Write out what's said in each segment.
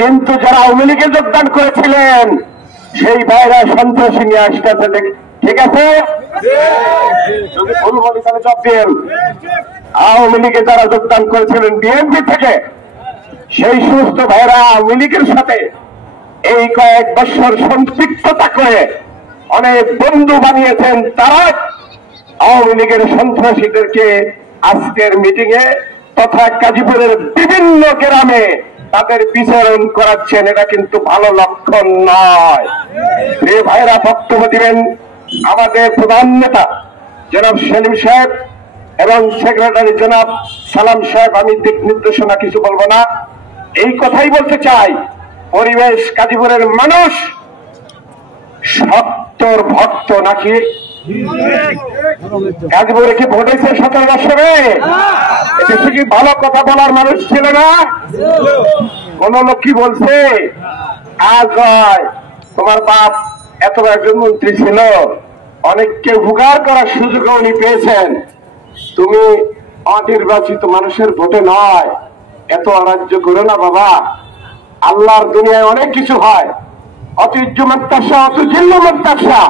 কিন্তু যারা আওয়ামী লীগে যোগদান করেছিলেন সেই ভাইরা সন্ত্রাসী নিয়ে আসতেছে, ঠিক আছে? যদি ভুল বলি তাহলে জবাব দিন। আওয়ামী লীগে যারা যোগদান করেছিলেন বিএনপি থেকে, সেই সমস্ত ভাইরা আওয়ামী লীগের সাথে এই কয়েক বছর সম্পৃক্ততা করে অনেক বন্ধু বানিয়েছেন। তারা আওয়ামী লীগের সন্ত্রাসীদেরকে আজকের মিটিং এ তথা গাজীপুরের বিভিন্ন গ্রামে তাদের বিচরণ করাচ্ছেন। এটা কিন্তু ভালো লক্ষণ নয়। যে ভাইরা বক্তব্য দিবেন আমাদের প্রধান নেতা জনাব সেলিম সাহেব এবং সেক্রেটারি জনাব সালাম সাহেব। আমি দিক নির্দেশনা কিছু বলবো না, এই কথাই বলতে চাই, পরিবেশ গাজীপুরের মানুষ সত্তর ভক্ত নাকি? গাজীপুরে কি ভোট হয়েছে 17 বছরে? এটা কি ভালো কথা বলার মানুষ ছিল না? কোন লোক কি বলছে আজ তোমার বাপ এত একজন মন্ত্রী ছিল, অনেককে উপকার করার সুযোগ উনি পেয়েছেন, তুমি অনির্বাচিত মানুষের ভোটে নয় এত অরাজ্য করো না বাবা। আল্লাহর দুনিয়ায় অনেক কিছু হয়, অতিজ্য মাত্তাসা অতুজিল্য মাত্তাসা।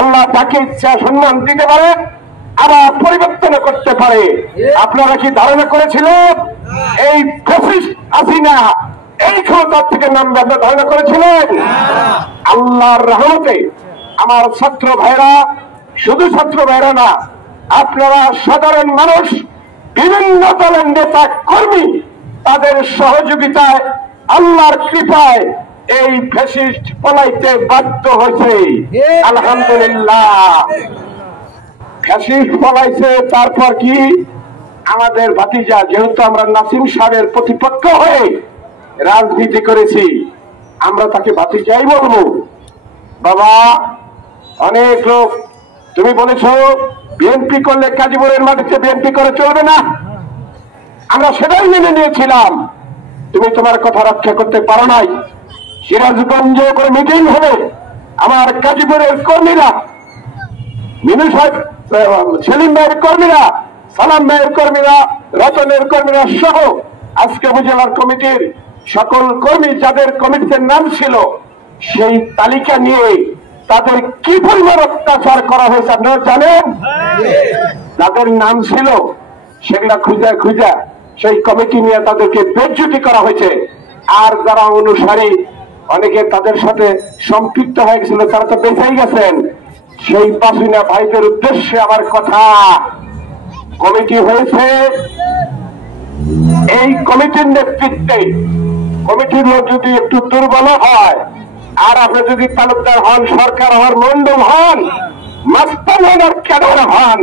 আল্লাহ তাকে ইচ্ছা সম্মান দিতে পারে, আবার পরিবর্তন করতে পারে। আপনারা কি ধারণা করেছিলেন এই ফ্যাসিস্ট হাসিনা এই ক্ষমতার থেকে নামবে? আপনারা ধারণা করেছিলেন? আল্লাহর রহমতে আমার ছাত্র ভাইরা, শুধু ছাত্র ভাইরা না, আপনারা সাধারণ মানুষ, বিভিন্ন দলের নেতা কর্মী, তাদের সহযোগিতায় আল্লাহর কৃপায় এই ফ্যাসিস্ট পলাইতে বাধ্য হয়েছে। আলহামদুলিল্লাহ, ফ্যাসিস্ট পলাইছে। তারপর কি আমাদের ভাতিজা, যেহেতু আমরা নাসিম সাহেবের প্রতিপক্ষ হয়ে রাজনীতি করেছি, আমরা তাকে ভাতিজাই বলবো। বাবা, অনেক লোক তুমি বলেছ বিএনপি করলে গাজীপুরের মাটিতে বিএনপি করে চলবে না, আমরা সেটাই মেনে নিয়েছিলাম। তুমি তোমার কথা রক্ষা করতে পারো নাই। সিরাজগঞ্জে করে মিটিং হলে আমার গাজীপুরের কর্মীরা, মিনু সাহেব, সেলিম ভাইয়ের কর্মীরা, সালাম ভাইয়ের কর্মীরা, রতনের কর্মীরা সহ আজকে উপজেলার কমিটির সকল কর্মী যাদের কমিটিতে নাম ছিল, সেই তালিকা নিয়ে তাদের কি পরিমাণ অত্যাচার করা হয়েছে আপনারা জানেন? যাদের নাম ছিল সেগুলা খুঁজা খুঁজা সেই কমিটি নিয়ে তাদেরকে বেজ্জতি করা হয়েছে। আর যারা অনুসারী, অনেকে তাদের সাথে সম্পৃক্ত হয়ে গেছিল, তারা তো বেঁচেই গেছেন। সেই পাসিনা ভাইদের উদ্দেশ্যে আমার কথা, কমিটি হয়েছে এই কমিটির নেতৃত্বে। কমিটির লোক যদি একটু দুর্বল হয়, আর আপনি যদি তালুকদার হন, সরকার হন, মন্ডল হন, মাস্টার হন আর ক্যাডার হন,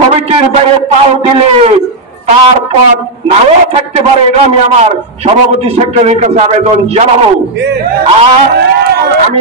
কমিটির বাইরে পাল দিলে তারপর নাও থাকতে পারে। এটা আমি আমার সভাপতি সেক্রেটারির কাছে আবেদন জানাবো। আর আমি